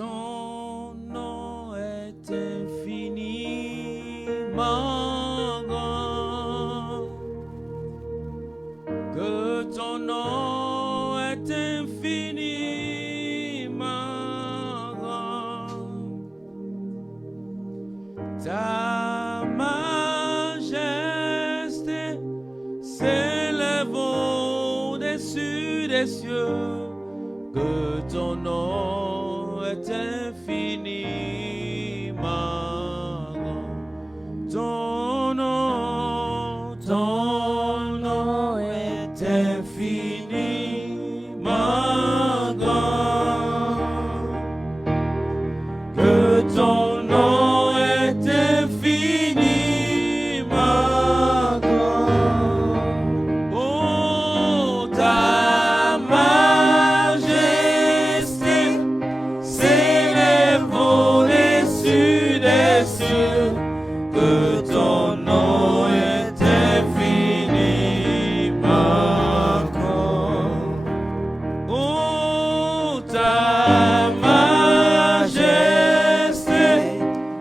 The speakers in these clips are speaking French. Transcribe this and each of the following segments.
Ton nom est infiniment grand. Que ton nom est infiniment grand. Ta majesté s'élève au-dessus des cieux. Que ton nom est infiniment grand. Ton nom est infiniment grand. Que ton nom est infiniment grand. Oh, ta majesté s'élève au-dessus des cieux. Que ton nom est infiniment grand. Oh, ta majesté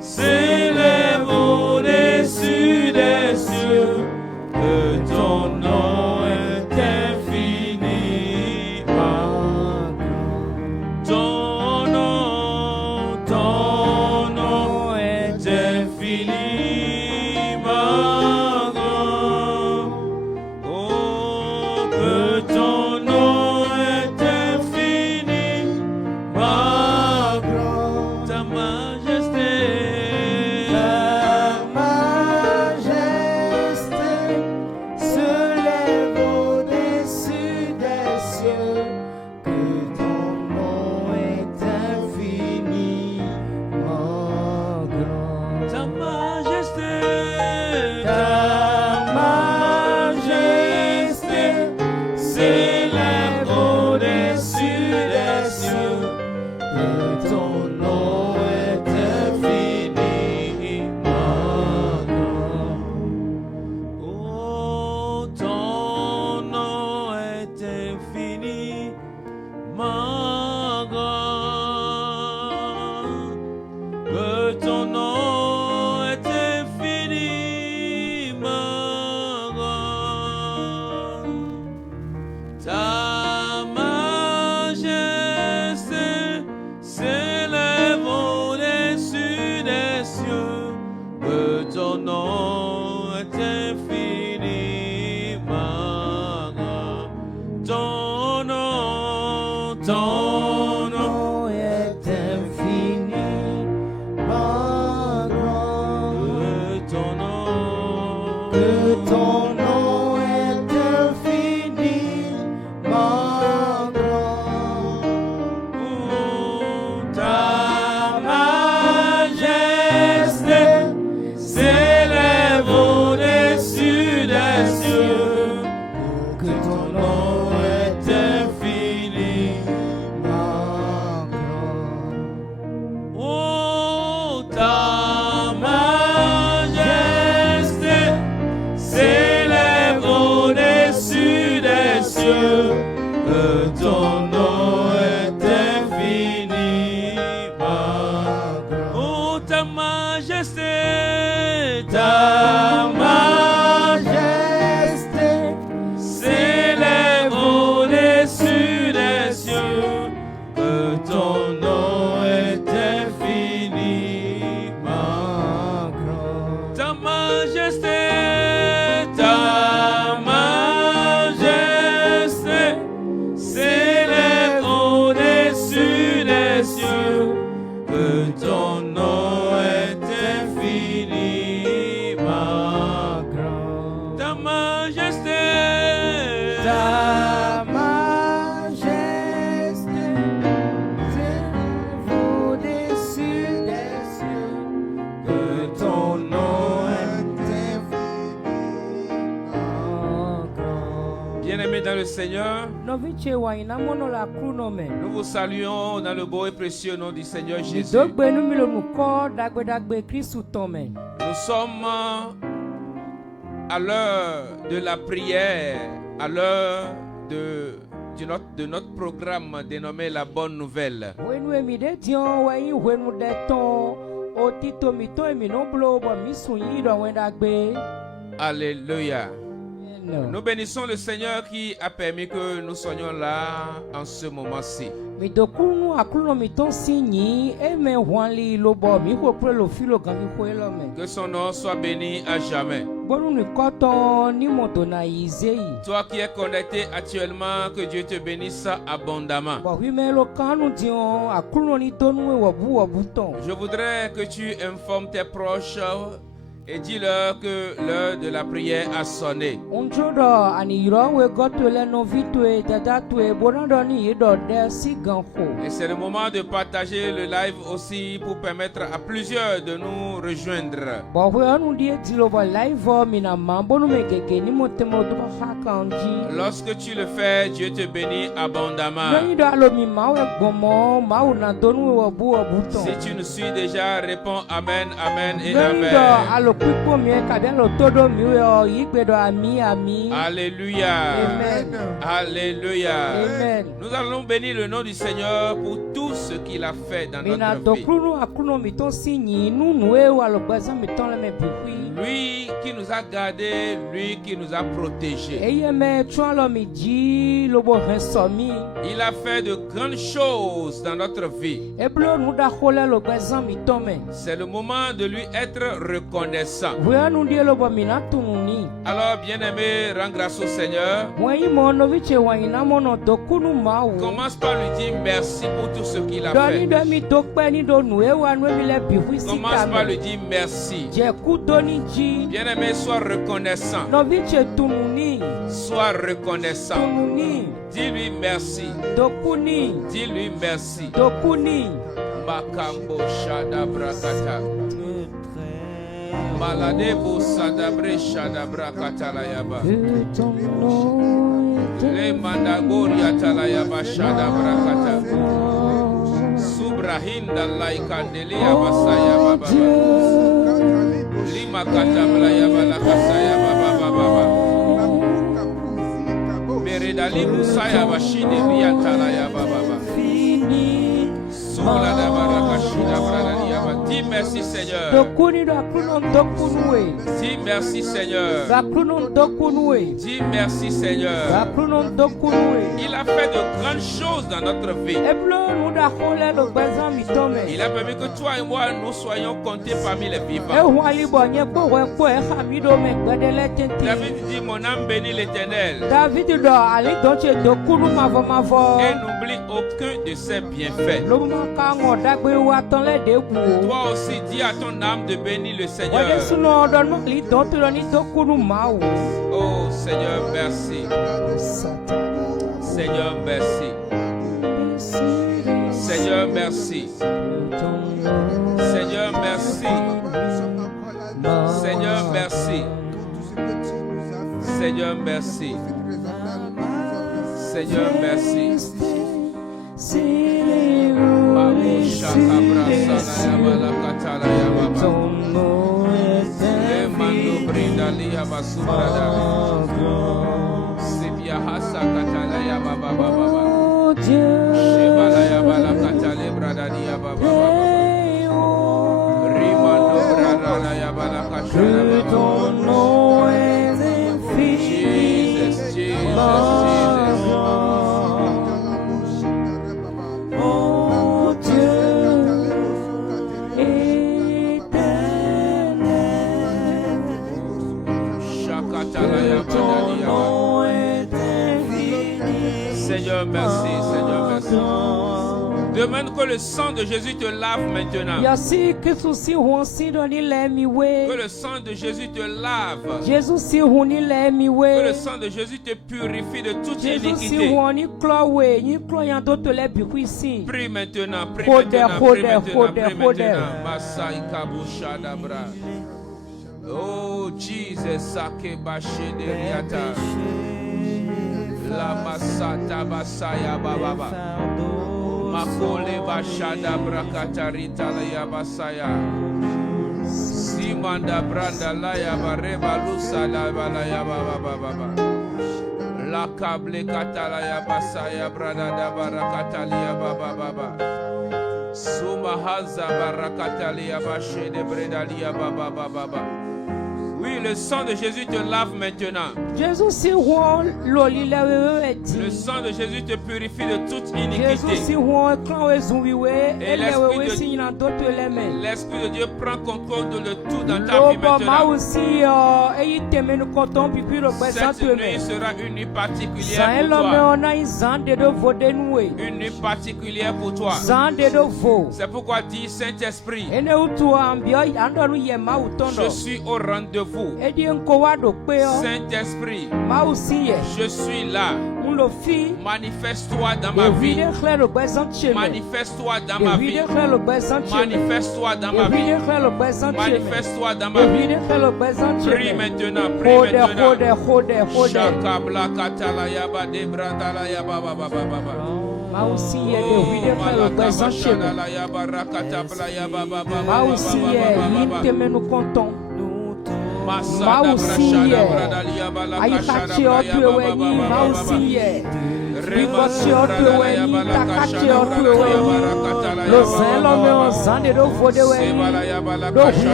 s'élève au-dessus des cieux. Que ton nom est infiniment grand. Ton nom est infiniment grand. Oh, que ton nom est infiniment grand. Ta majesté se lève au-dessus des cieux. Que ton nom est infiniment grand. ta majesté s'élève au-dessus des cieux. Que ton nom est infiniment grand. Oh, ton nom est infiniment grand. Que ton nom est infiniment grand. Ta majesté s'élève au-dessus des cieux. Que ton nom est infiniment grand. Ton nom est infiniment grand. Que ton nom est infiniment grand. Oh, ta majesté s'élève au-dessus des cieux. Que ton nom est infiniment grand. Oh, ta majesté s'élève au-dessus des cieux. Que ton nom est infiniment grand. Oh, ta majesté s'élève au-dessus des cieux. Que ton nom est infiniment grand. ta majesté s'élève au-dessus des cieux. Que ton nom est infiniment grand. Ta majesté s'élève au-dessus des cieux. Que ton nom est infiniment grand. Bien-aimés dans le Seigneur, Noviche waina mono la kunome. nous vous saluons dans le beau et précieux nom du Seigneur Jésus. Dogbe numilo nuko dagbe Kristu tome. Nous sommes à l'heure de la prière, à l'heure de de notre programme dénommé La Bonne Nouvelle. Wenu mi de dion we wenu de ton o tito mi to mi no blo bo mi sun yi do wen dagbe. Alléluia. No. Nous bénissons le Seigneur qui a permis que nous soyons là en ce moment-ci. Mi do kunu akunu mi ton sinyi e me hwanli lo bo mi ko pre lo filo gan mi ko elo me. Que son nom soit béni à jamais. Bonu ni koton ni moto na izei. Toi qui es connecté actuellement, que Dieu te bénisse abondamment. Bo wi me lo kanu dion akunu ni tonu e wobu ton. Je voudrais que tu informes tes proches et dis-leur que l'heure de la prière a sonné. Unjodo ani ro we goto le no vitu e dada tu e bonodo ni do de si gan ko. Et c'est le moment de partager le live aussi pour permettre à plusieurs de nous rejoindre. Bo we anu die dilo bo live mi na mambo no me keke ni motemo do ha kanji. Lorsque tu le fais, Dieu te bénit abondamment. Ni do alo mi ma we gomo ma una tonu e wobu ton. Si tu nous suis déjà, réponds Amen, Amen et Ni do Amen. alo pipo mi e ka bien lo todo mi we o yigbe do ami. Alléluia. Amen. Alléluia. Amen. Nous allons bénir le nom du Seigneur pour tout ce qu'il a fait dans Mina notre vie. dokunu akuno mi ton sinyi nunu e wa lo gbeza mi ton le me bihui. Lui qui nous a gardés, lui qui nous a protégés. Eye me tron lo mi ji lo bo renso mi. Il a fait de grandes choses dans notre vie. E blo nu da khole lo gbeza mi ton me. C'est le moment de lui être reconnaissant. We anu die lo bo mi na tunu ni. Alors, bien-aimé, rends grâce au Seigneur. When yi mo no viche wa ina mo no dokunu ma wo. Commence par lui dire merci pour tout ce qu'il a Doni fait. do mi dokpe ni do nu e wa nu mi le bihui sika Commence par lui me. dire merci. Je ku doni ji. Bien-aimé, sois reconnaissant. No viche tunu ni. Sois reconnaissant. Tunu ni. Dis-lui merci. Dokuni. Dis-lui merci. Dokuni. Makambo Shadabrakata. Maladebo Sadabre Shadabrakata Layaba. Le Mandagoria Talayaba Shadabrakata. Subrahinda Laikandelia Basaya Baba. Lima Katablayaba Lakasaya Baba Baba. Beredali Musaya Bashide Riantalayaba Baba. Dis merci Seigneur. Dis merci Seigneur. Dis merci Seigneur. Il a fait de grandes choses dans notre vie. Il a permis que toi et moi nous soyons comptés parmi les vivants. David dit mon âme bénit l'Éternel et n'oublie aucun de ses bienfaits. Toi aussi dis à ton âme de bénir le Seigneur. Oh Seigneur merci. Seigneur merci. Seigneur merci. Seigneur merci. Seigneur merci. Seigneur merci. Seigneur merci. Jesus, Jesus. Seigneur, merci, Seigneur, merci. Demande que le sang de Jésus te lave maintenant. Que le sang de Jésus te lave. Que le sang de Jésus te purifie de toute iniquité. Prie maintenant, prie maintenant, prie maintenant, prie maintenant. Masai kabusha dabra. Oh Jesus, sake bashe de riata. La masata basaya bababa. Makole bashada brakatarita la yabasaya. Simanda branda la yabareba lusa la bala yababa baba. La kable katalaya basaya brada barakatalia baba baba. Sumahaza barakatalia bashe de bredalia baba baba. Oui, le sang de Jésus te lave maintenant. Le sang de Jésus te purifie de toute iniquité. Et l'Esprit de Dieu prend contrôle de tout dans ta vie maintenant. Cette nuit sera une nuit particulière pour toi. Une nuit particulière pour toi. C'est pourquoi dis Saint-Esprit, je suis au rendez-vous. Saint-Esprit, je suis là. Manifeste-toi dans ma vie. Manifeste-toi dans ma vie. Manifeste-toi dans ma vie. Manifeste-toi dans ma vie. Prie maintenant. Prie maintenant. Shakabla katalaya de bradalaya baba baba baba.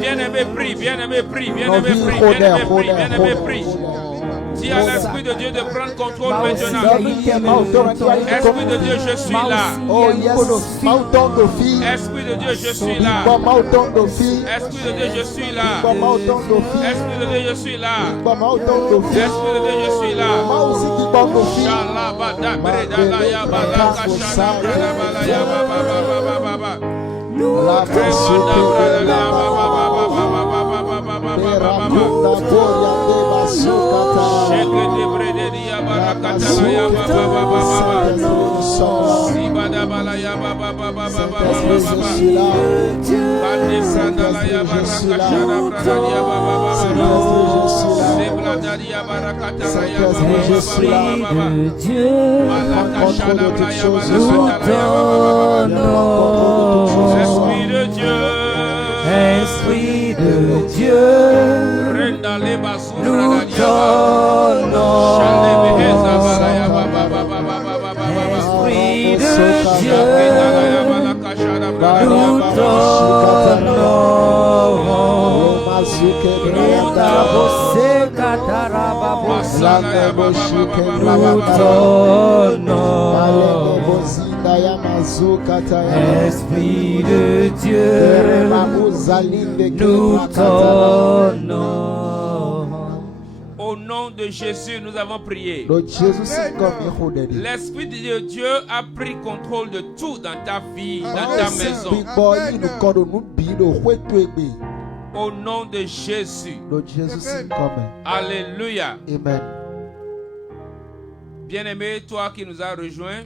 Bien-aimé, prie, bien-aimé, prie, bien-aimé, prie, bien-aimé, prie, bien-aimé, prie. Dis à l'Esprit de Dieu de prendre contrôle maintenant. Esprit de Dieu, je suis là. Esprit de Dieu, je suis là. Esprit de Dieu, je suis là. Esprit de Dieu, je suis là. Esprit de Dieu, je suis là. Shalabada bredala ya balaka shalabada bala ya baba baba baba. La kasota bredala ya baba baba baba baba baba baba. Sheke de bredeli ya barakata ya baba baba baba. Sibada bala ya baba baba baba baba. Kande sandala ya barakata shalabada ya baba baba. Seblada ya barakata ya baba baba. Esprit de Dieu, Esprit de Dieu, nous t'honorons. Esprit de Dieu, nous Esprit de Dieu, nous t'honorons. Au nom de Jésus, nous avons prié. L'Esprit de Dieu a pris contrôle de tout dans ta vie, dans ta maison. Au nom de Jésus. Alléluia. Amen. Bien-aimé, toi qui nous as rejoints,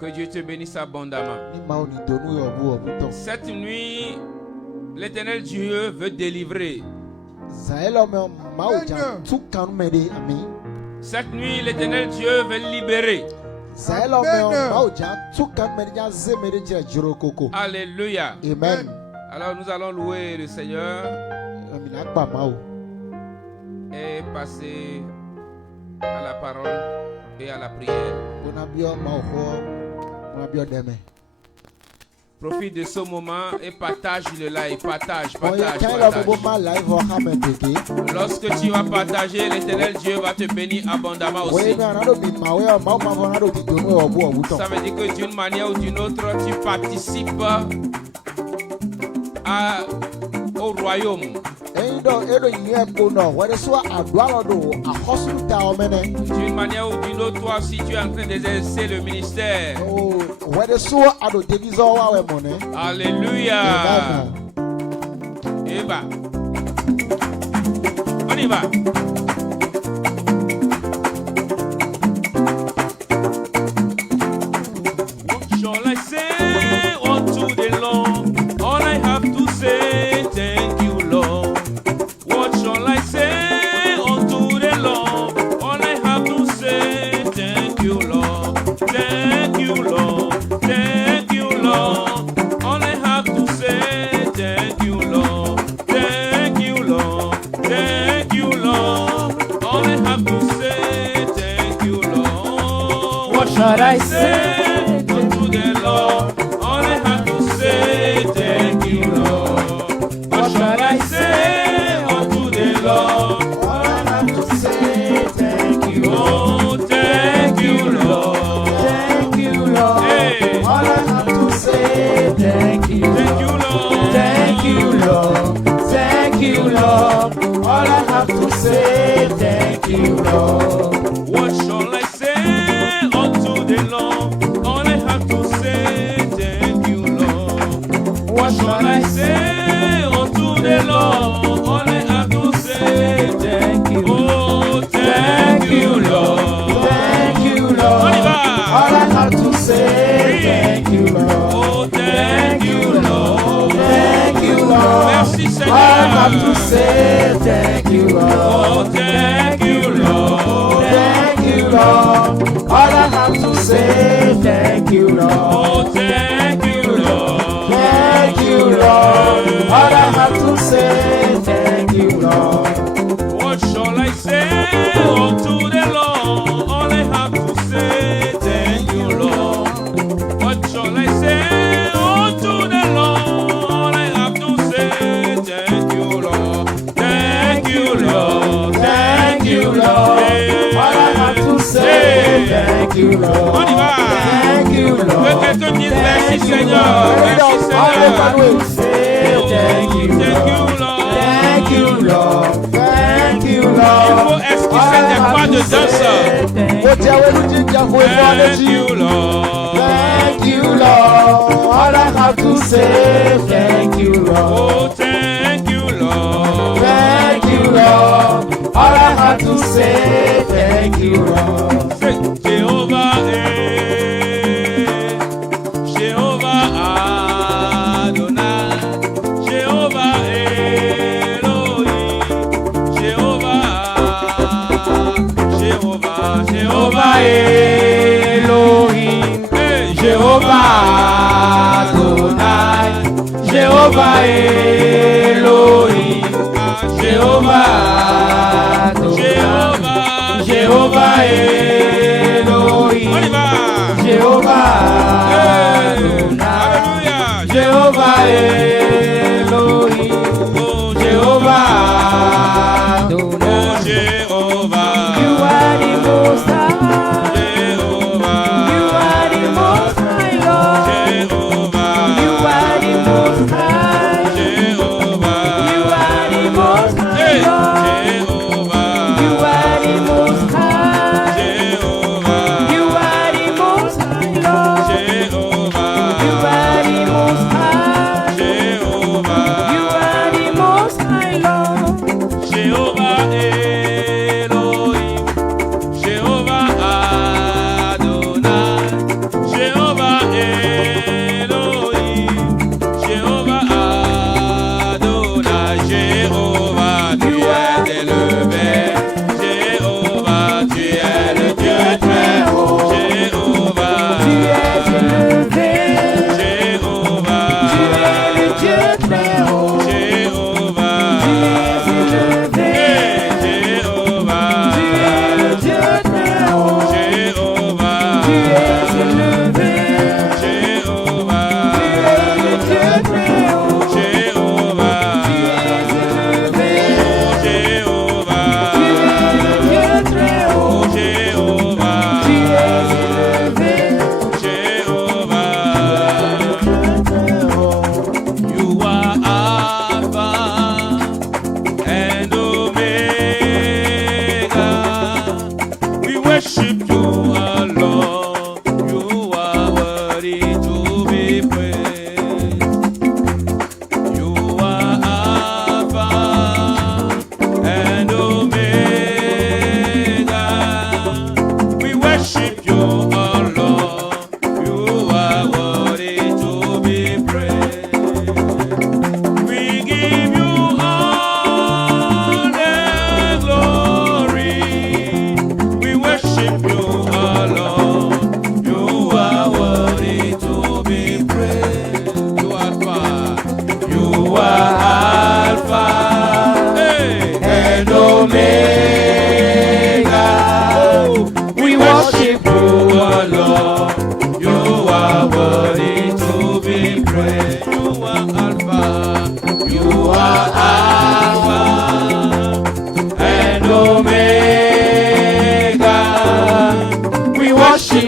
que Dieu te bénisse abondamment. Cette nuit, l'Éternel Dieu veut délivrer. Cette nuit, l'Éternel Dieu veut libérer. Alléluia. Amen. Alors nous allons louer le Seigneur et passer à la parole et à la prière. Profite de ce moment et partage le live. Partage. Lorsque tu vas partager, l'Éternel Dieu va te bénir abondamment aussi. Ça veut dire que d'une manière ou d'une autre, tu participes au royaume. D'une manière ou d'une autre, toi, si tu es en train d'exercer le ministère. Alléluia. Et bah, on y va. should I say unto the Lord? All I have to say, thank you, Lord. What shall I say unto the Lord? All I have to say, thank you. Oh, thank you, Lord. Thank you, Lord. Hey. All I have to say, thank you. Thank you, Lord. Thank you, Lord. Thank you, Lord. All I have to say, thank you, Lord. What shall I say unto the Lord? All I have to say, thank you, Lord. What shall I say unto the Lord? All I have to say, thank you. Oh, thank you, Lord. Thank you, Lord. All I have to say, thank you, Lord. Oh, thank you, Lord. Thank you, Lord. Merci, All I have to Seigneur. say, thank you, Oh, Lord. thank you, Lord. Thank you, Lord. All I have to say, thank you, Lord. Oh, thank you, Lord. Thank you, Lord. All I have to say, thank you, Lord. What shall I say unto the Lord? All I have to say, thank you, Lord. What shall I say unto the Lord? All I have to say, thank you, Lord. Thank you, Lord. Thank you, Lord. All I have to say, thank you, Lord. On y va. Thank you, Que Lord. quelqu'un dise merci, Thank you, Seigneur. Lord. Merci, Seigneur. Say thank you, Thank you, Lord. Lord. Thank you, Lord. Thank you, Il Lord. faut esquisser des pas de danse. Thank you, Lord. Thank you, Lord. All I have to say, thank you, Lord. Oh, thank you, Lord. Thank you, Lord. All I have to say, thank you, Lord. Say, Jehovah, Jehovah Adonai, Jehovah Elohim, Jehovah Elohim, hey, Jehovah Adonai, Jehovah Elohim, Jehovah Adonai, Jehovah Elohim, On y va. Jehovah Hey, Adonai, Alléluia. Jehovah Elohim, Oh, Jehovah Oh, Adonai. Jehovah. you are the most high. Jehovah. You are the most high, Lord. Jehovah. You are the most high. Jehovah. You are the most high, Hey, Lord. Jehovah. You are the most high. Jehovah. You are the most high, Lord. Jehovah. You are the most high. Jehovah. You are the most high, Lord. Jehovah Elohim. Jehovah Adonai. Jehovah Elohim. Jehovah Adonai. Jéhovah, tu es élevé. Jéhovah, tu es le Dieu très haut. Jéhovah, Tu es élevé. Jéhovah, Tu es le Dieu très haut. Jéhovah, Tu es élevé. hey, Jéhovah, Tu es le Dieu très haut. Jéhovah, Tu es élevé. Jéhovah, Tu es le Dieu très haut. Jéhovah, Tu es élevé. Jéhovah, Tu es le Dieu très haut. oh Jéhovah, Tu es élevé. Jéhovah, you are Alpha and Omega. We worship you, our Lord. You are worthy to be praised. You are Alpha and Omega. We worship you, our Lord. You are worthy to be praised. We give you all the glory. We worship you, our Lord. You are worthy to be praised. You are Alpha. You are Alpha. Hey. And Omega, we worship you,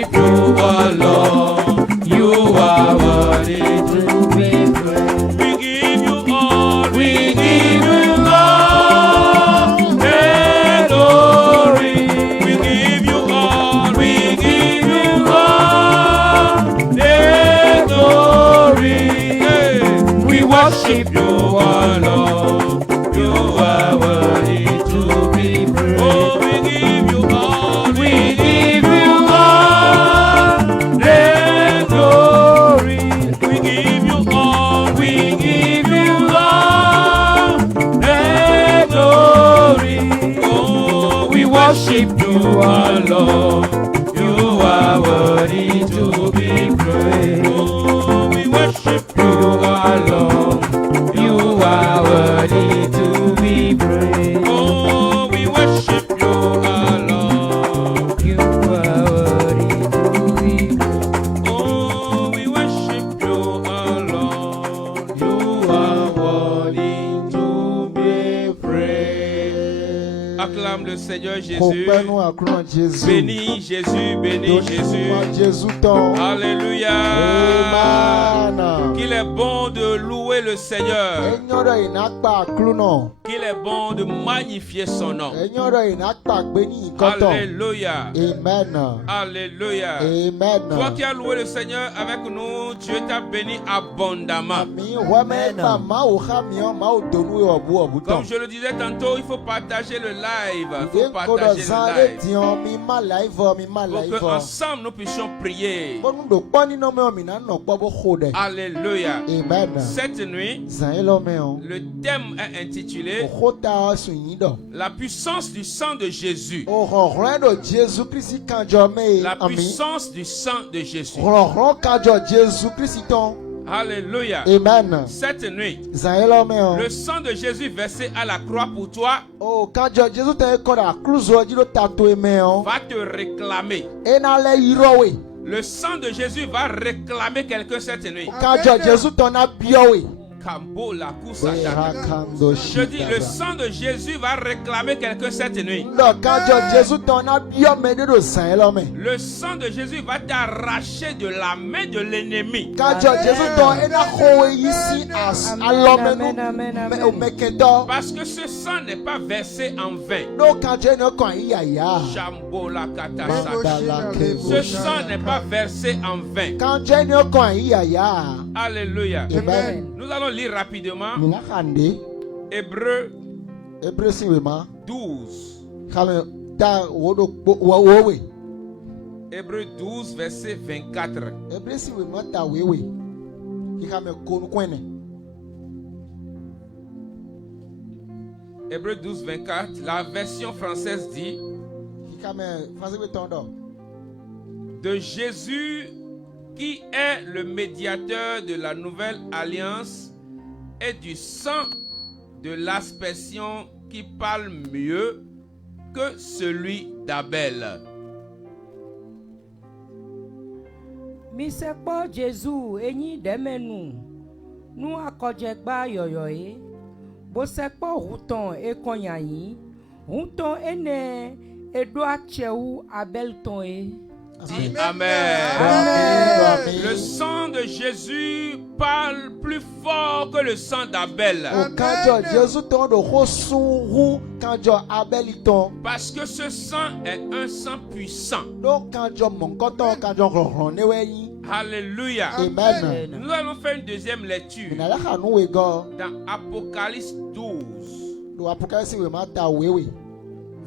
worship you, oh Lord. You are worthy to be praised. We give you all, we give you all the glory. We give you all, we give you all the glory. Hey. We worship you, oh Lord. You are worthy to be praised. Oh, we give you all, we give you all the glory. We give you all, we give you all the glory. Oh, we worship you, our Lord. You are worthy to be praised. Oh, we worship you, our Lord. You are worthy to be praised. Oh, we worship you, our Lord. You are worthy to be praised. Oh, we worship you, our Lord. You are worthy to be praised. Acclame le Seigneur Jésus. Comprenons à clan Jésus. Bénis Jésus, bénis Jésus. Jésus ton. Alléluia. Amen. Qu'il est bon de louer le Seigneur. Enyoro inakpa kluno. Qu'il est bon de magnifier son nom. Enyoro inakpa gbeni ikoto. Alléluia. Amen. Alléluia. Amen. Toi qui as loué le Seigneur avec nous, Dieu t'a béni abondamment. Ami wame mama o khamion ma o donu e obu obuton. Comme je le disais tantôt, il faut partager le live. Il faut Kodo partager zare le live. dion mi ma live Pour qu'ensemble nous puissions prier. Bonu do pani no me o mi na no gbo bo khode. Alléluia. Amen. Cette nuit, Zan elo me o. le thème est intitulé O khota suyin do. La puissance du sang de Jésus. O ron do Jésus Christ kanjo me La ami. puissance du sang de Jésus. Ron kanjo Jésus Christ ton. Alléluia. Amen. Cette nuit, Zan elo me o. le sang de Jésus versé à la croix pour toi O kanjo Jésus te ko da cruzo ji do tato me o. va te réclamer. Ena le irowe. Le sang de Jésus va réclamer quelqu'un cette nuit. Kanjo Jésus ton na biowe. Kambo la kusatata. Berakando Je dis, le shikaba. sang de Jésus va réclamer quelqu'un cette nuit. Ndo kanjo Jésus ton na bio me de do zan elo me. Le sang de Jésus va t'arracher de la main de l'ennemi. Kanjo Jésus ton ena khowe yisi as alome Amen, amen, no amen. me o mekedo. Parce que ce sang n'est pas versé en vain. No kanjo no kon iya. Jambo la katasa. Dala Ce sang n'est pas versé en vain. Kanjo no kon iya. Alléluia. Amen. Nous allons lire rapidement Mina khande Hébreux ebresi we ma 12. khame da wodo wowe. Hébreux 12, verset 24. Ebresi we ma ta wewe. Ki khame konu kwene. Hébreux 12, 24. La version française dit Ki khame fase we tondo. de Jésus qui est le médiateur de la nouvelle alliance et du sang de l'aspersion qui parle mieux que celui d'Abel. Misekpo Jésus enyi demenu. Nu akojegba yoyoye. Bosekpo huton ekonyayi. Huton ene edo achewu Abel ton e. Dis Amen. Amen. Le sang de Jésus parle plus fort que le sang d'Abel. O kanjo Jésus ton do khosunru kanjo Abeliton. Parce que ce sang est un sang puissant. No kanjo monkoto kanjo ron neweyi. Alléluia. Amen. Nous allons faire une deuxième lecture Mina la khanu we go. dans Apocalypse 12, Do apokalipsi we ma ta wewe.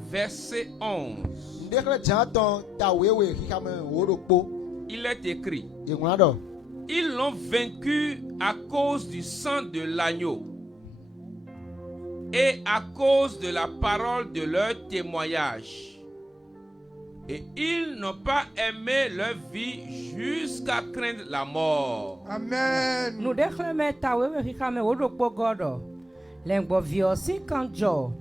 verset 11. Ndekre janton ta wewe ki khame wodo po. Il est écrit: Enwado. ils l'ont vaincu à cause du sang de l'agneau et à cause de la parole de leur témoignage. Et ils n'ont pas aimé leur vie jusqu'à craindre la mort. Amen. Nu dekhleme tawewe hikame wodokpo godo. Lengbo viosi kanjo.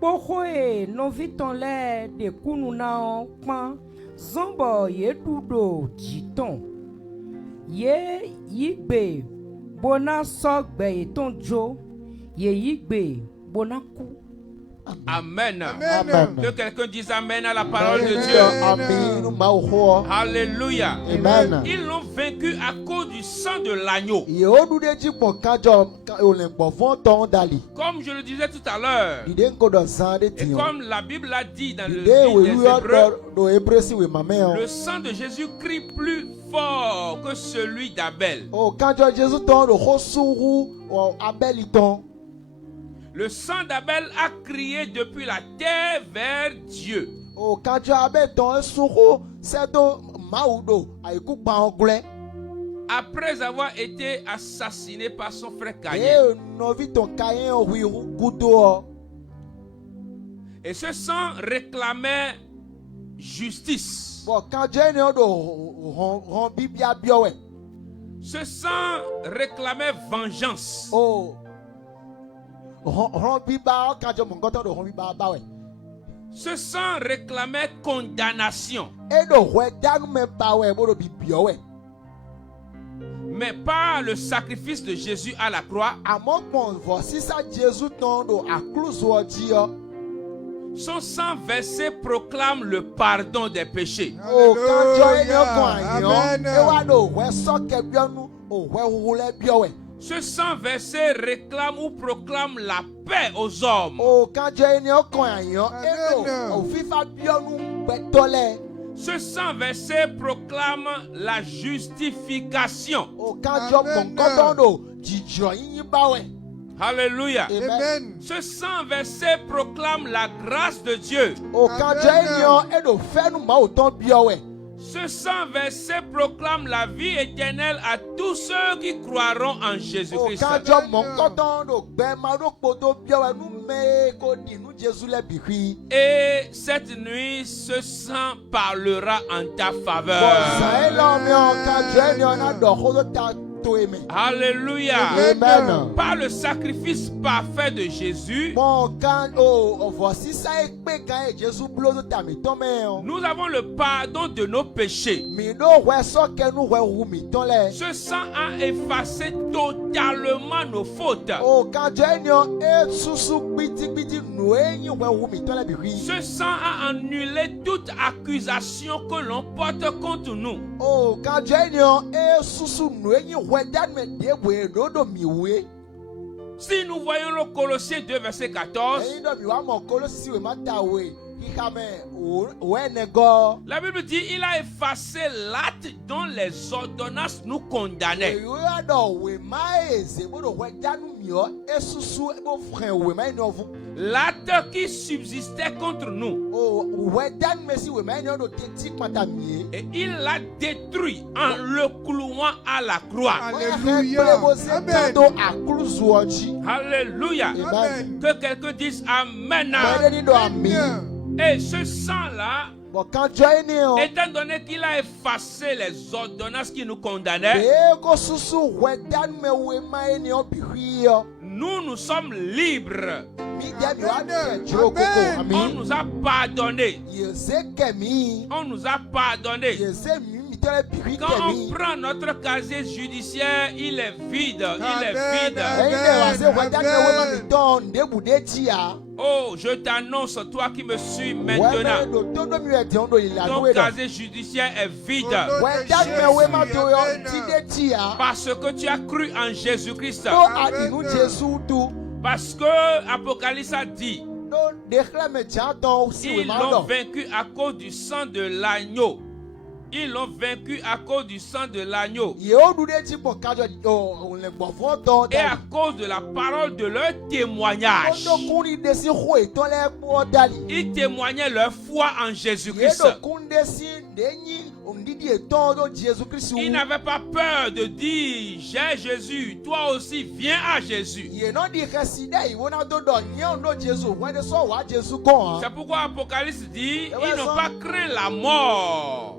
Pohoe no viton le de kunu na pan. Zombo ye dudo jiton. Ye yigbe bona sogbe iton jo. Ye yigbe bona ku. Amen. Amen. Que quelqu'un dise Amen à la parole de Amen. Dieu. Amen. Mauho. Alléluia. Amen. Ils l'ont vaincu à cause du sang de l'agneau. Yehodu de ji pon kajo olengbo fon ton dali. Comme je le disais tout à l'heure, Ide nko do san de et tiyo. comme la Bible l'a dit dans le Ide we livre des yu Hébreux, do ebresi we mameo. le sang de Jésus crie plus fort que celui d'Abel. O kajo Jésus ton do hosuru o abeli ton. Le sang d'Abel a crié depuis la terre vers Dieu. O kajo abel ton esuru sedo maudo aiku pa ongle. Après avoir été assassiné par son frère Caïn. E novi ton Caïn o wi gudo. Et ce sang réclamait justice. Bon kajo ni o do ron bibia biowe. Ce sang réclamait vengeance. O ron biba kajo mo ngoto do ron biba bawe. Ce sang réclamait condamnation. E do we danu me bawe bo do bibiowe. Mais pas le sacrifice de Jésus à la croix. Among mon voici ça Jésus ton do akluzu odio. Son sang versé proclame le pardon des péchés. O kajo eni okon Amen. ayan. E wa do we soke bionu o we wule biowe. Ce sang versé réclame ou proclame la paix aux hommes. O kajo eni okon ayan. E do Amen. o fifa bionu betole. Ce sang versé proclame la justification. O kajo Amen. mongodo do jijo yin bawe. Alléluia. Amen. Amen. Ce sang versé proclame la grâce de Dieu. O kajo eni e do fenu ma o ton biowe. Ce sang versé proclame la vie éternelle à tous ceux qui croiront en O Jésus-Christ. kajo mongodo do gbe ma do poto biowe nu me ko di nu Jésus le bihui. Et cette nuit, ce sang parlera en ta Bon, faveur. ça est là, mais on kajo eni na do ho ta to eme. Alléluia. Amen. Par le sacrifice parfait de Jésus, Bon, quand voici ça est pe quand Jésus blouse ta mi ton me. nous avons le pardon de nos péchés. Mi no we so ke nu we wu mi ton le. Ce sang a effacé totalement nos fautes. O kajo eni e susu biti nu enyi we wu mi ton le bi wi. Ce sang a annulé toute accusation que l'on porte contre nous. O kajo eni e susu nu enyi we dan me de we do mi we. Si nous voyons le Colossiens 2, verset 14, Eyin do mi wa mo Kolosi we mata we. Kikame o enego. la Bible dit il a effacé l'acte dont les ordonnances nous condamnaient. Eyo do we ma eze bo do we danu mi o e susu e bo fren we ma no vu. L'acte qui subsistait contre nous. Oh, we dan mesi we ma no do tetik mata mi. Et il l'a détruit en le clouant à la croix. Alléluia. Amen. Do akluzu oji. Alléluia. Amen. Que quelqu'un dise Amen. Mede do ami. Et ce sang-là, Bo kan joy ni o. étant donné qu'il a effacé les ordonnances qui nous condamnaient, E ko susu we dan me we ma ni o bi hwi o. nous sommes libres. Mi dia mi wa Amen. de jiro koko On ami. nous a pardonné. Ye se kemi. On nous a pardonné. Ye se mi tele bi hwi Quand on kemi. prend notre casier judiciaire, il est vide. Il est Amen. vide. Eyin de wa se we dan me we ma mi ton de bu de ti a. Oh, je t'annonce, toi qui me suis We me maintenant, do to do mi e ti on do ila ton we do. casier judiciaire est vide. We dan me we ma do yo ti de ti a. Parce que tu as cru en Jésus-Christ. Do adinu Jesu tu. Parce que Apocalypse a dit, Do dekhle me janton si we ils ma l'ont do. vaincu à cause du sang de l'agneau. Ils l'ont vaincu à cause du sang de l'agneau Ye o du de ti po kajo o le gbo fun ton et à dali. cause de la parole de leur témoignage. O do kuni de si ho iton le po dali. Ils témoignaient leur foi en Ye Jésus-Christ. do kun de si de nyi ondidi eton do Jésus Christ. Ils n'avaient pas peur de dire, j'ai Jésus, toi aussi viens à Jésus. Ye no di reside iwo na do do nyi do Jésus. We de so wa Jésus kon. C'est pourquoi Apocalypse dit, Eh ouais, ils n'ont ça. pas craint la mort.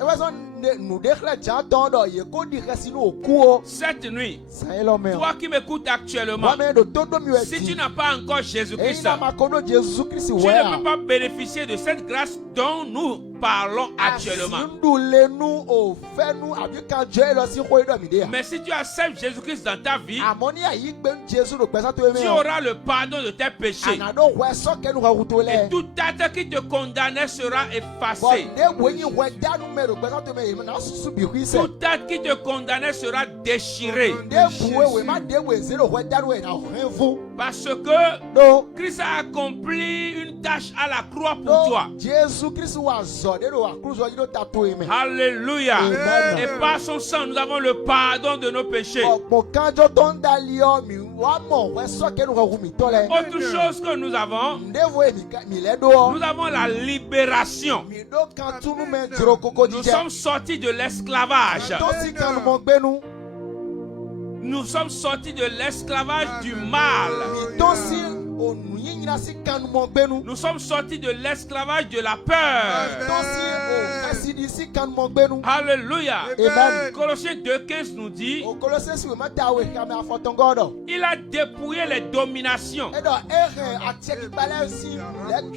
E we so nu dekhle janton do ye ko di resi no ku o. Cette nuit, Sa e lo me. toi qui m'écoutes actuellement, Wa me do to do mi we si tu ti. n'as pas encore Eyin Jésus-Christ, na ma ko do Jésus Christ tu we ne peux a. pas bénéficier de cette grâce dont nous parlons actuellement. Asindulenu ofenu abikanjo lo si ko ido mi de. Mais si tu acceptes Jésus-Christ dans ta vie, Amoni ayi gbe Jésus ro pesa to eme. tu auras le pardon de tes péchés. Anado we so kenu ka wutole. Et tout acte qui te condamnait sera effacé. Bonde wenyi we danu me ro pesa to eme na susu bi hu ise. Tout acte qui te condamnait sera déchiré. De buwe we ma de we zero we danu we na henvu. Parce que No. Christ a accompli une tâche à la croix pour toi. Jésus Christ wa zo de ro akruzo yido tato eme. Alléluia. Amen. Et par son sang, nous avons le pardon de nos péchés. Mo kanjo ton dalio mi wa mo we so kenu ka hu mi tole. Autre chose que nous avons, Ndevo e mi le do. nous avons la libération. Mi do kan tunu me jiro koko Nous jije. sommes sortis de l'esclavage. To si kanu mo gbenu. Nous sommes sortis de l'esclavage du mal. Mi to si onu yinyina si kanu mo gbenu. Nous sommes sortis de l'esclavage de la peur. To si o kasidi si kanu mo gbenu. Alléluia. Amen. Colossiens 2,15 nous dit, O Colossiens we mata we kame afotongodo. il a dépouillé les dominations Edo atieki bale si le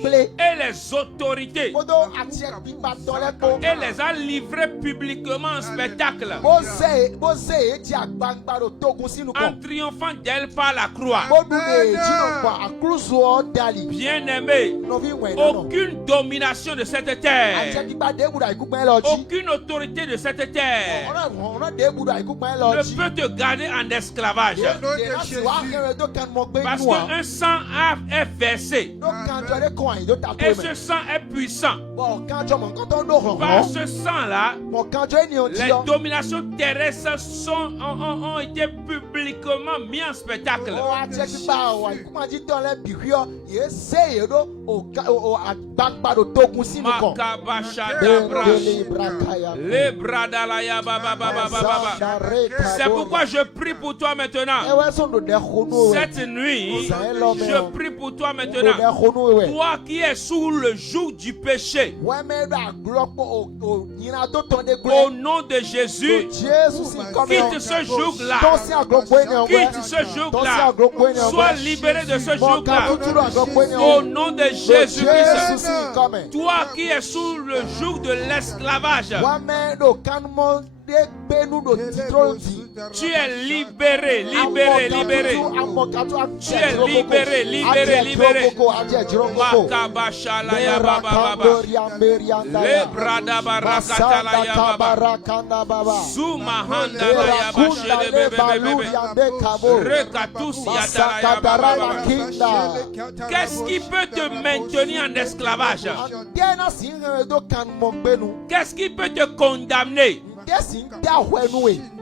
ple. et les autorités Odo atieki batole ko. et les a livrées publiquement en spectacle, Boze eji agbangba ro togun sinu en ko. triomphant d'elle par la croix. Bodu de jino kwa akruzo dali. Bien-aimé, Novi we no. aucune domination de cette terre, Atieki ba de buda ikupen lo ji. aucune autorité de cette terre Ona de buda ikupen lo ne ji. peut te garder en esclavage. Parce qu'un sang est versé et ce sang est puissant. Par ce sang-là, les dominations terrestres ont été publiquement mis en spectacle. C'est pourquoi je prie pour toi maintenant. Cette nuit, je prie pour toi maintenant. Toi qui es sous le joug du péché, au nom de Jésus, quitte ce joug-là. Quitte ce joug-là. Sois libéré de ce joug-là. Au nom de Jésus-Christ. Toi qui es sous le joug de l'esclavage, tu es libéré, libéré, libéré. Tu es libéré, libéré, libéré. Makabashala ya baba baba. Le brada barakata la ya baba. Zuma handa la ya bashele bebe bebe. Rekatusi yata la ya baba. Qu'est-ce qui peut te maintenir en esclavage? Qu'est-ce qui peut te condamner?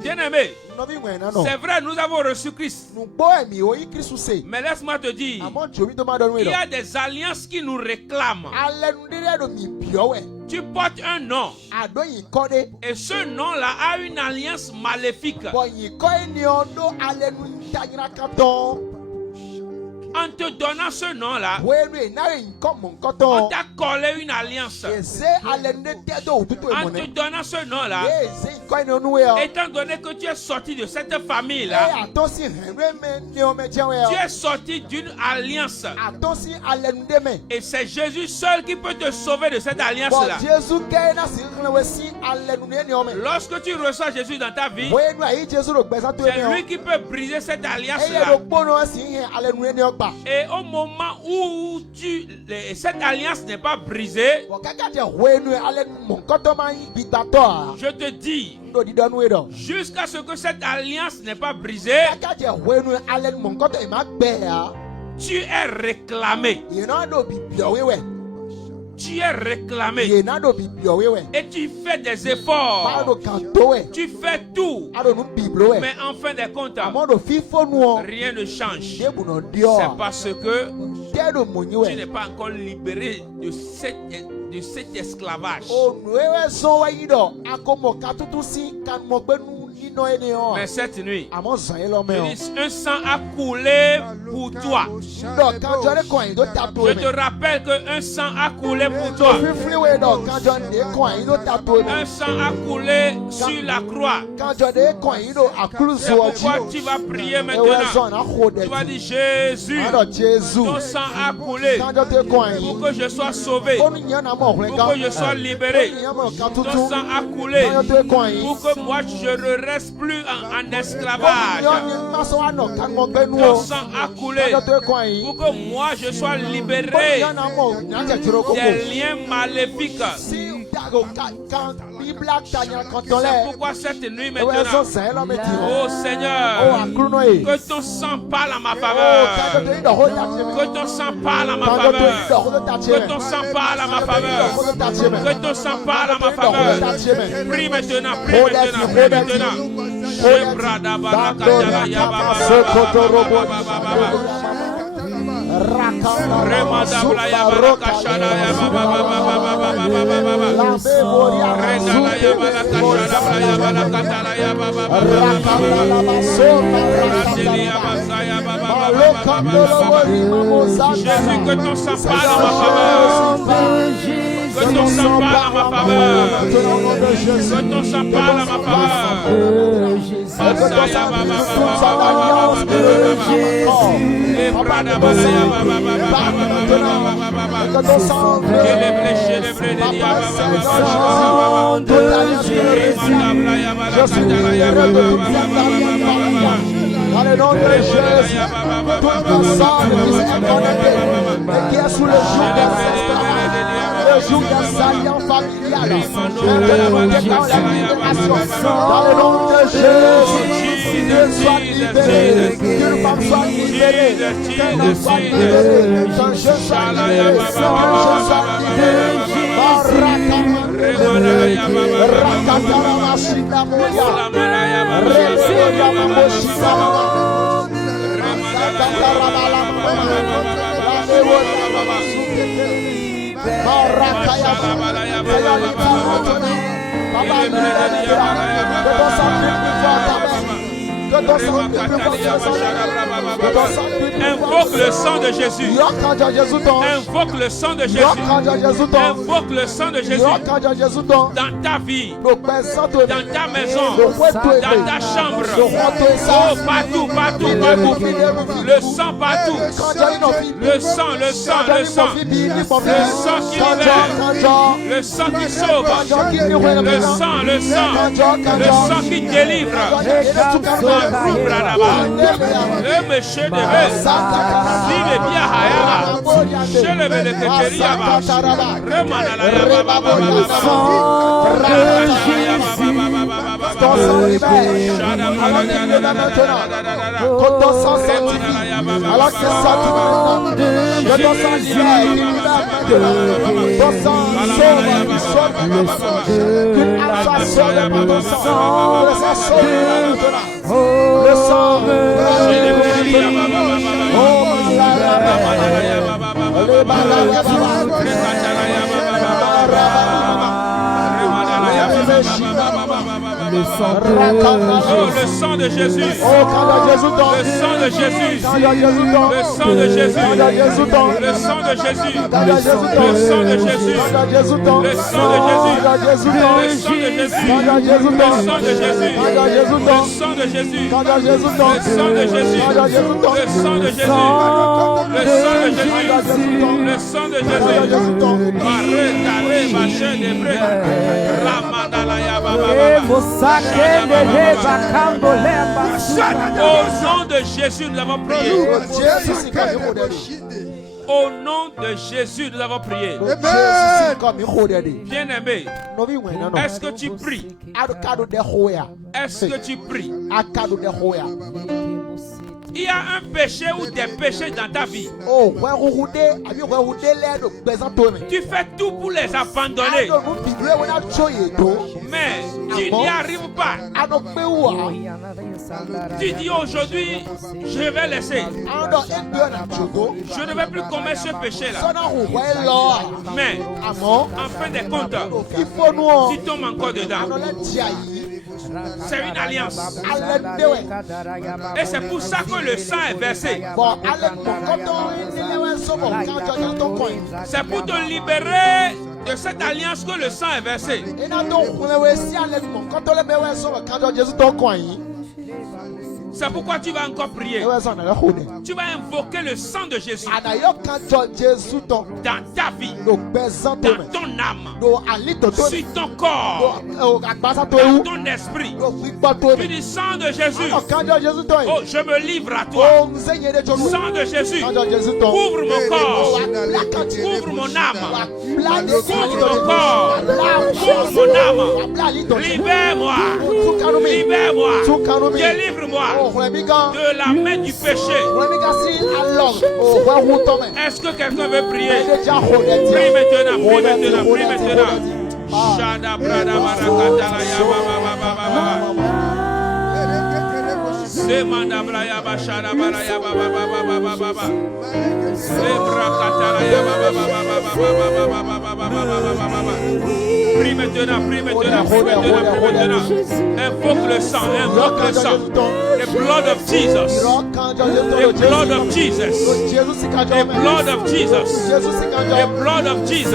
Bien-aimé, c'est vrai, nous avons reçu Christ. Mais laisse-moi te dire, il y a des alliances qui nous réclament. Tu portes un nom. Et ce nom-là a une alliance maléfique. En te donnant ce nom-là, on t'a collé une alliance. En te donnant ce nom-là, étant donné que tu es sorti de cette famille-là, tu es sorti d'une alliance. Et c'est Jésus seul qui peut te sauver de cette alliance-là. Lorsque tu reçois Jésus dans ta vie, c'est lui qui peut briser cette alliance-là. Et au moment où cette alliance n'est pas brisée, je te dis, jusqu'à ce que cette alliance n'est pas brisée, tu es réclamé. Tu es réclamé. Et tu fais des efforts. Tu fais tout. Mais en fin de compte, rien ne change. C'est parce que tu n'es pas encore libéré de cet esclavage. nínú ẹni hàn. Mais cette nuit, Àmọ́ sàn yín lọ́mọ je ẹ̀. dis, un sang a coulé pour toi. Dọ̀ kájọ ní kàn yín tó tàtó Je mi. te rappelle qu'un sang a coulé pour Tó toi. fífúnwé dọ̀ kájọ ní kàn yín tó tàtó mi. Un sang a coulé sur la croix. Kájọ ní kàn yín tó àkúrú C'est sùn ọjí. pourquoi tu vas prier Ewé maintenant. sọ̀nà kò dẹ̀ Tu vas tí. dire, Jésus, Àdọ̀ Jésù. ton sang a coulé Kájọ tó kàn yín. pour que je sois sauvé, Ó ní yẹn náà mọ̀ ọ̀hún pour que je sois libéré. Ó ní yẹn mọ̀ ká Ton tuntun. sang a coulé Kájọ tó kàn yín. pour que moi je ne reste plus en Ó ní yẹn esclavage. ní másán wà nà ká mọ̀ gbẹ́nu Ton o. sang a coulé Kájọ tó kàn yín. pour que moi je sois Ó ní libéré yẹn náà mọ̀ ní àjẹjúrò kókó. des liens maléfiques. Sí dàgò kan bíbélà tàyàn kan C'est tọ́lẹ̀. pourquoi cette nuit Ewé maintenant, sọ̀ sẹ́yìn lọ́mọ ti hàn. oh Ó Seigneur, àkúrú náà yìí. que ton sang parle en ma Ó kájọ faveur. tó yín dọ̀ ó yà tì mí. Que ton sang parle en ma Kájọ tó yín faveur. dọ̀ ó tó tàtì Que mí. ton sang parle en ma Ó faveur. tó tàtì mí. Que ton sang parle en ma faveur. Prie maintenant, prie Hold that, maintenant, hold prie that. maintenant. Hold Shebrada barakatala ya ba ba ba ba ba ba. Remada bla ya barakashada ya ba ba ba ba ba ba ba ba ba ba ba. Redala ya barakashada bla ya barakatala ya ba ba ba ba ba ba ba. Radeli ya basa ya ba ba ba ba ba ba ba. Jésus, que ton sang parle en ma faveur. Que ton sang parle en ma faveur. Que ton sang parle en ma faveur. Basa ya ba ba ba ba ba ba ba ba ba. Lebrada bala ya ba ba ba ba ba ba ba ba ba ba. Celebre, celebre de dia ba ba ba ba ba ba ba. Remanda bla ya barakatala ya ba ba ba ba ba ba ba ba. Dans le nom de Jésus, toute personne qui s'est connectée et qui est sous le joug des esclaves, le joug des alliances familiales, maintenant déclare la libération. Dans le nom de Jésus, qu'elle soit libérée, qu'une femme soit libérée, qu'un homme soit libéré, qu'un jeune soit libéré, qu'un jeune soit libéré. Rakatara Mashina Moya, Rebeya Mamoshika, Rakatara Invoque le sang de Jésus. Invoque le sang de Jésus. Invoque le sang de Jésus dans ta vie, dans ta maison, dans ta chambre. Oh, partout, partout, partout. Le sang partout. Le sang, le sang, le sang. Le sang qui libère. Le sang qui sauve. Le sang, le sang. Le sang qui délivre. Le monsieur de Bess, si le bien Hayaba, je le vais le Keteriaba, Remana la Yaba, ton sang libère. Quand ton sang sanctifie, alors que ça que ton sang libère, ton sang sauve, qu'une âme soit sauvée par ton sang, que ça sauve maintenant. Le sang le sang de Jésus. Le sang de Jésus. Le sang de Jésus. Le sang de Jésus. Le sang de Jésus. Le sang de Jésus. Le sang de Jésus. Le sang de Jésus. Le sang de Jésus. Le sang de Jésus. Le sang de Jésus. Le sang de Jésus. Le sang de Jésus. Arrête, arrête, ma chaîne est prête. Ramadalaya baba. Au nom de Jésus, nous avons prié. Au nom de Jésus, nous avons prié. Bien-aimé, est-ce que tu pries? Est-ce que tu pries? Il y a un péché ou des péchés dans ta vie. Tu fais tout pour les abandonner. Mais tu n'y arrives pas. Tu dis aujourd'hui, je vais laisser. Je ne vais plus commettre ce péché-là. Mais en fin de compte, tu tombes encore dedans. C'est une alliance. Ale dewe. Et c'est pour ça que le sang est versé. Bon, ale mokoto ilewe sobo kanjo Jésus ton coin. C'est pour te libérer de cette alliance que le sang est versé. Ina to kulewe si ale mokoto le mewe sobo kanjo Jésus ton coin. C'est pourquoi tu vas encore prier. Ewe so na le khune. Tu vas invoquer le sang de Jésus Adayo kanjo Jésus ton dans ta vie, do bezan to dans me. ton âme, Do alito to sur ton corps, do agbasa to dans wu. ton esprit. Do gbigbo to Tu me. dis sang de Jésus. O kanjo Jésus ton. Oh, je me livre à toi. O nzenye de jogu. Sang de Jésus. Kanjo Jésus ton. Couvre mon corps. Couvre Couvre mon âme. Couvre mon corps. Couvre mon âme. Libère-moi. Libère-moi. Délivre-moi de la main du péché. Est-ce que quelqu'un veut prier? Prie maintenant, prie maintenant, prie maintenant. Shada brada barakata la ya ba ba ba ba ba. Semanda braya ba shada bara ya ba ba ba ba ba ba ba. Sebrakata la ya ba ba ba ba ba ba ba ba ba ba ba ba. Prie maintenant, prie maintenant, prie maintenant, prie maintenant. Invoque le sang, invoque le sang. The blood of Jesus. The blood of Jesus. The blood of Jesus. The blood of Jesus. The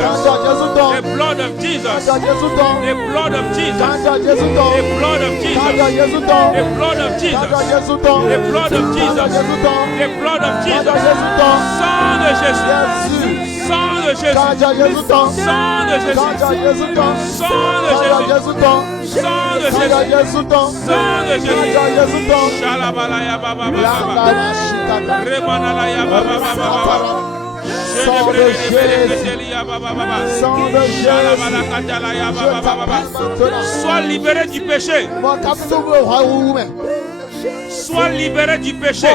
blood of Jesus. The blood of Jesus. The blood of Jesus. The blood of Jesus. The blood of Jesus. The blood of Jesus. Sang de Jésus. Sang de Jésus. Sang de Jésus. Sang de Jésus. Sang de Jésus. Sang de Jésus. Shalabalaya baba baba. Remanalaya baba baba. Sang de Jésus. Sois libéré du péché. Sois libéré du péché.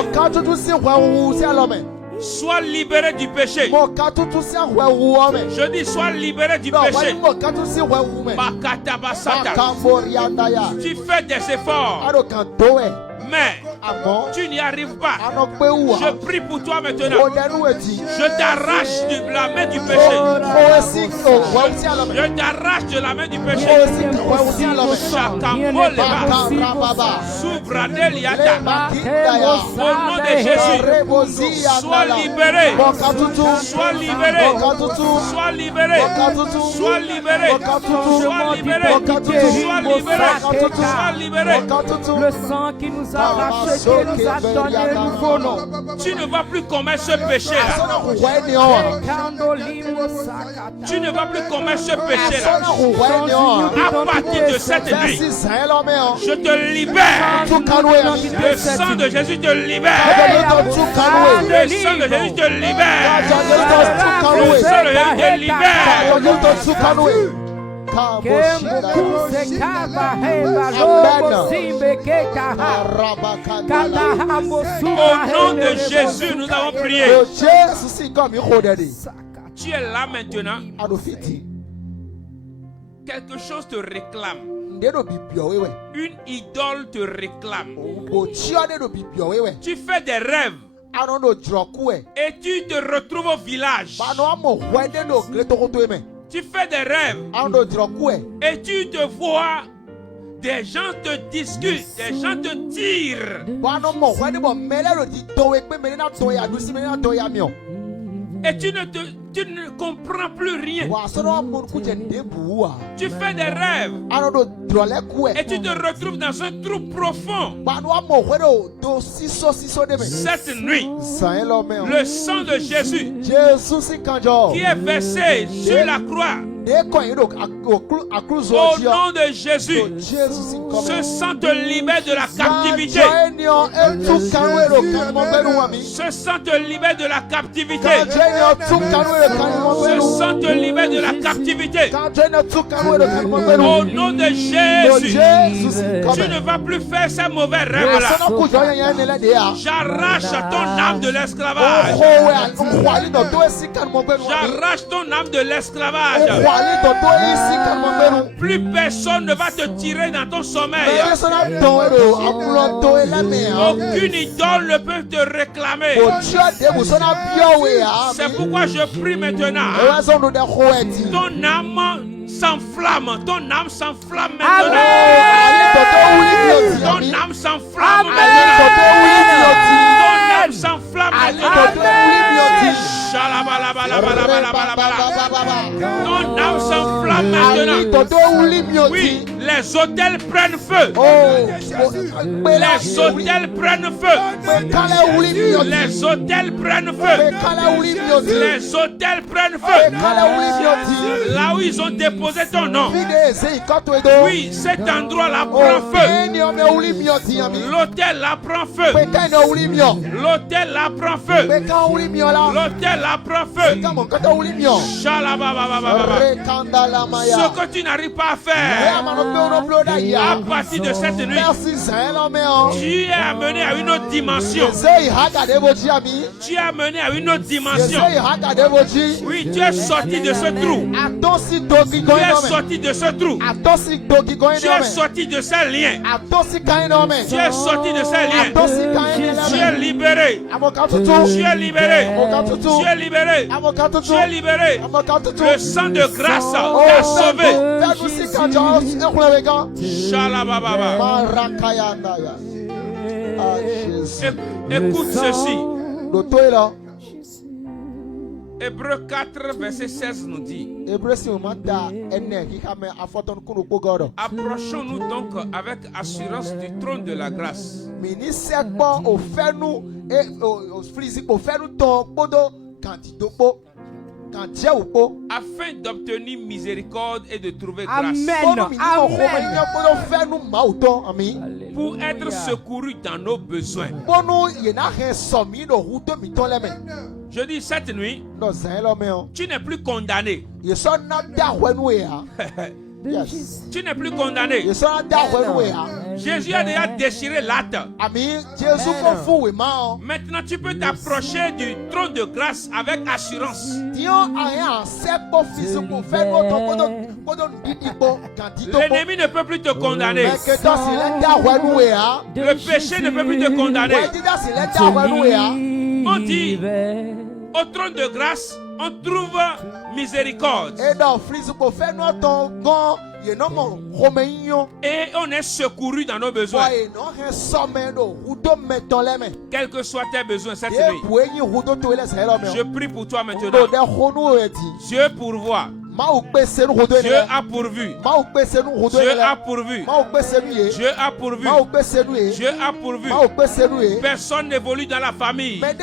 Sois libéré du péché. Je dis sois libéré du péché. Makatabasata. Tu fais des efforts, mais tu n'y arrives pas. Je prie pour toi maintenant. Je t'arrache de la main du péché. Je t'arrache de la main du péché. Au nom de Jésus, sois libéré. Sois libéré. Sois libéré. Sois libéré. Sois libéré. Sois libéré. Sois libéré. Le sang qui nous a racheté, nous a donné un nouveau nom. Tu ne vas plus commettre ce péché-là. Tu ne vas plus commettre ce péché-là. À partir de cette nuit, je te libère. Le sang de Jésus te libère. Le sang de Jésus te libère. Le sang de Jésus te libère. Au nom de Jésus, nous avons prié. Tu es là maintenant. Quelque chose te réclame. Une idole te réclame. Tu fais des rêves. Et tu te retrouves au village. Tu fais des rêves. Et tu te vois. Des gens te discutent. Des gens te tirent. Et tu ne comprends plus rien. Tu fais des rêves. Et tu te retrouves dans un trou profond. Cette nuit, le sang de Jésus qui est versé sur la croix, au nom de Jésus, ce sang te libère de la captivité. Ce sang te libère de la captivité. Ce sang te libère de la captivité. Au nom de Jésus, tu ne vas plus faire ces mauvais rêves-là. J'arrache ton âme de l'esclavage. J'arrache ton âme de l'esclavage. Plus personne ne va te tirer dans ton sommeil. Aucune idole ne peut te réclamer. C'est pourquoi je prie maintenant. Ton âme s'enflamme. Ton âme s'enflamme maintenant. Ton âme s'enflamme maintenant. Oui, les hôtels prennent feu. Les hôtels prennent feu. Les hôtels prennent feu. Les hôtels prennent feu. Là où ils ont déposé ton nom. Oui, cet endroit-là prend feu. L'hôtel là prend feu. L'hôtel là prend feu. L'hôtel là prend feu. Shalabababababa. Ce que tu n'arrives pas à faire à partir de cette nuit, tu es amené à une autre dimension. Tu es amené à une autre dimension. Oui, tu es sorti de ce trou. Tu es sorti de ce trou. Tu es sorti de ces liens. Tu es sorti de ces liens. Tu es libéré. Tu es libéré. Tu es libéré. Tu es libéré. Le sang de grâce t'a sauvé. Shalabababa. Écoute ceci. Hébreux 4, verset 16 nous dit: approchons-nous donc avec assurance du trône de la grâce, afin d'obtenir miséricorde et de trouver grâce. Amen. Pour être secouru dans nos besoins. Je dis cette nuit, tu n'es plus condamné. Tu n'es plus condamné. Jésus a déjà déchiré l'acte. Maintenant tu peux t'approcher du trône de grâce avec assurance. L'ennemi ne peut plus te condamner. Le péché ne peut plus te condamner. On dit, au trône de grâce, on trouve miséricorde. Et on est secouru dans nos besoins. Quels que soient tes besoins cette nuit, je prie pour toi maintenant. Dieu pourvoit. Dieu a pourvu. Dieu a pourvu. Dieu a pourvu. Dieu a pourvu. Personne n'évolue dans la famille. Mais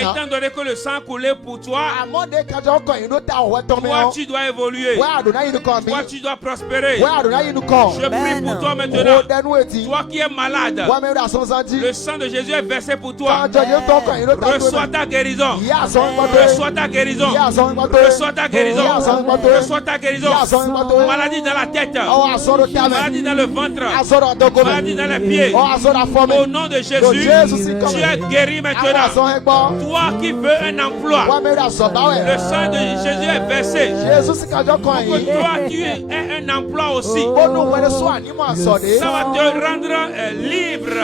étant donné que le sang coulait pour toi, toi tu dois évoluer. Toi tu dois prospérer. Je prie pour toi maintenant. Toi qui es malade, le sang de Jésus est versé pour toi. Reçois ta guérison. Reçois ta guérison. Reçois ta guérison. Reçois ta guérison. Maladie dans la tête. Maladie dans le ventre. Maladie dans les pieds. Au nom de Jésus, tu es guéri maintenant. Toi qui veux un emploi, le sang de Jésus est versé. Pour que toi tu aies un emploi aussi. Ça va te rendre libre.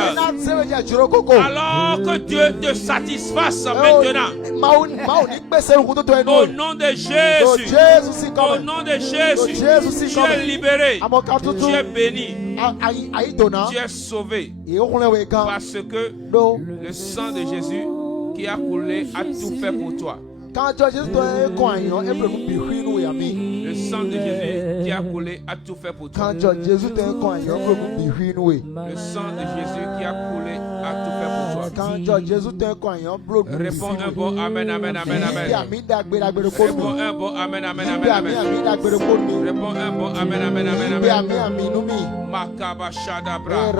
Alors que Dieu te satisfasse maintenant. Au nom de Jésus. Au nom de Jésus, tu es libéré, tu es béni, tu es sauvé. Parce que le sang de Jésus qui a coulé a tout fait pour toi. Le sang de Jésus qui a coulé a tout fait pour toi. Le sang de Jésus qui a coulé a tout fait pour toi. Réponds un bon amen, amen, amen, amen. Réponds un bon amen, amen, amen, amen. Réponds un bon amen, amen, amen, amen. Makaba Shadabra.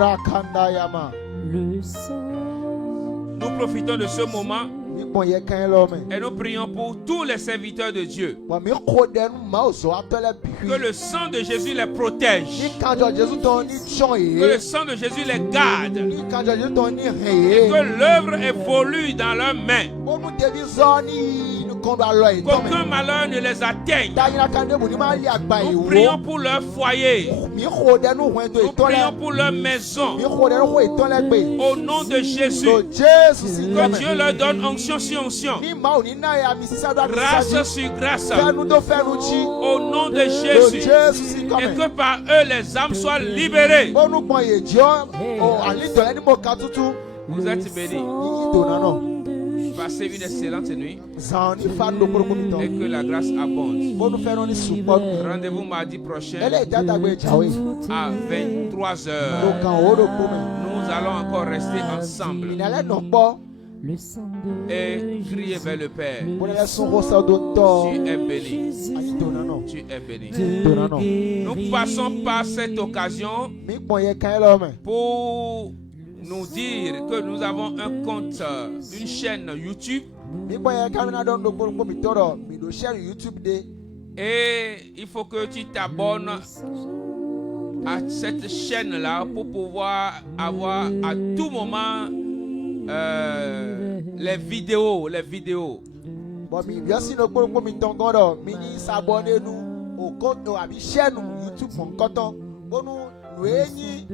Nous profitons de ce moment et nous prions pour tous les serviteurs de Dieu. Que le sang de Jésus les protège. Que le sang de Jésus les garde. Et que l'œuvre évolue dans leurs mains. Qu'aucun malheur ne les atteigne. Nous prions pour leur foyer. Nous prions pour leur maison. Au nom de Jésus. Que Dieu leur donne onction sur onction. Grâce sur grâce. Au nom de Jésus. Et que par eux les âmes soient libérées. Vous êtes bénis. Passez une excellente nuit Zani fando koromo mi et ton. que la grâce abonde. Bonu feno ni support. Rendez-vous mardi prochain Ele jata gbe jawe. à 23h. Lo kan o do kome. Nous allons encore rester ensemble Inale no po. et crier vers le Père. Bonele son rosa do to. Tu es béni. Ani dona no. Tu es béni. Dona no. Nous passons par cette occasion Mi ponye kan lo me. pour nous dire que nous avons un compte, une chaîne YouTube. Mi ponye kan na don do koromo mi toro. Mi do share YouTube de. Et il faut que tu t'abonnes à cette chaîne-là pour pouvoir avoir à tout moment les vidéos. Bon mi biosi no koromo mi ton godo. Mi ni s'abonner nous au compte abi chaîne YouTube mon koton. Bonu nuenyi.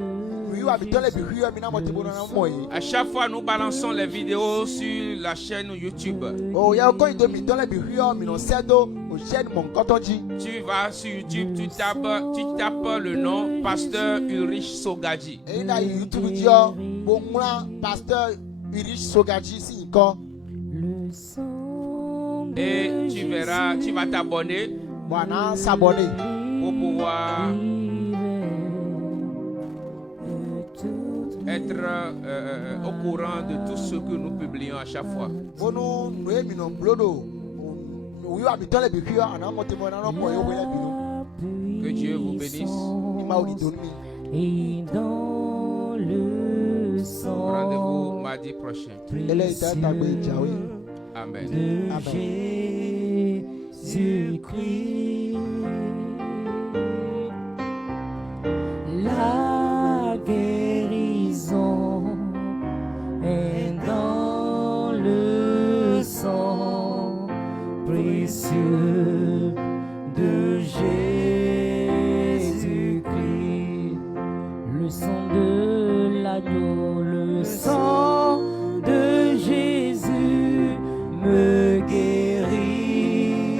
Mi wa mi tole bi hio mi na mo tibono na mo yi. À chaque fois, nous balançons les vidéos sur la chaîne YouTube. Oh ya ko ido mi tole bi hio mi no sedo o chaîne mon koton ji. Tu vas sur YouTube, tu tapes le nom Pasteur Ulrich Sogadji. Et na YouTube dio bo mwa pasteur Ulrich Sogadji si nko. Et tu verras, tu vas t'abonner Bwana s'abonner. pour pouvoir être au courant de tout ce que nous publions à chaque fois. Bonu noe mi no blodo. O yo abi tole bi hio ana mo timo na no po yo wele bi no. Que Dieu vous bénisse. Ni ma odi don mi. Et dans le sang Rendez-vous mardi prochain. Ele ita ta gbe jawe. Amen. de Amen. Jésus-Christ, la guérison est dans le sang précieux de Jésus-Christ, le sang de l'agneau, le sang de Jésus me guérit,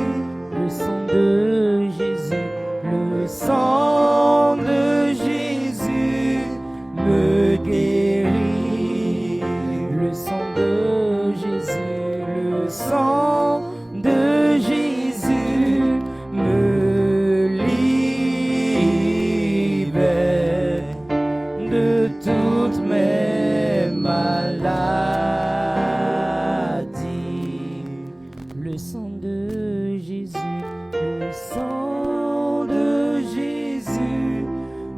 le sang de Jésus, le sang de Jésus me guérit, le sang de Jésus, le sang de Jésus me libère de toutes mes maladies. Le sang de Jésus, le sang de Jésus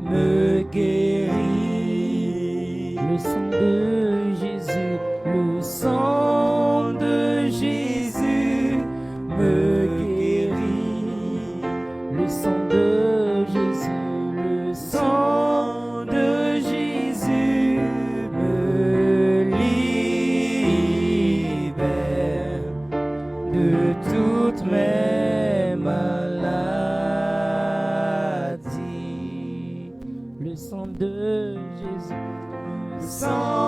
me guérit. Le sang de Jésus, le sang de Jésus me guérit. Le sang de Jésus, le sang de Jésus me libère de toutes mes maladies. Le sang de Jésus, le sang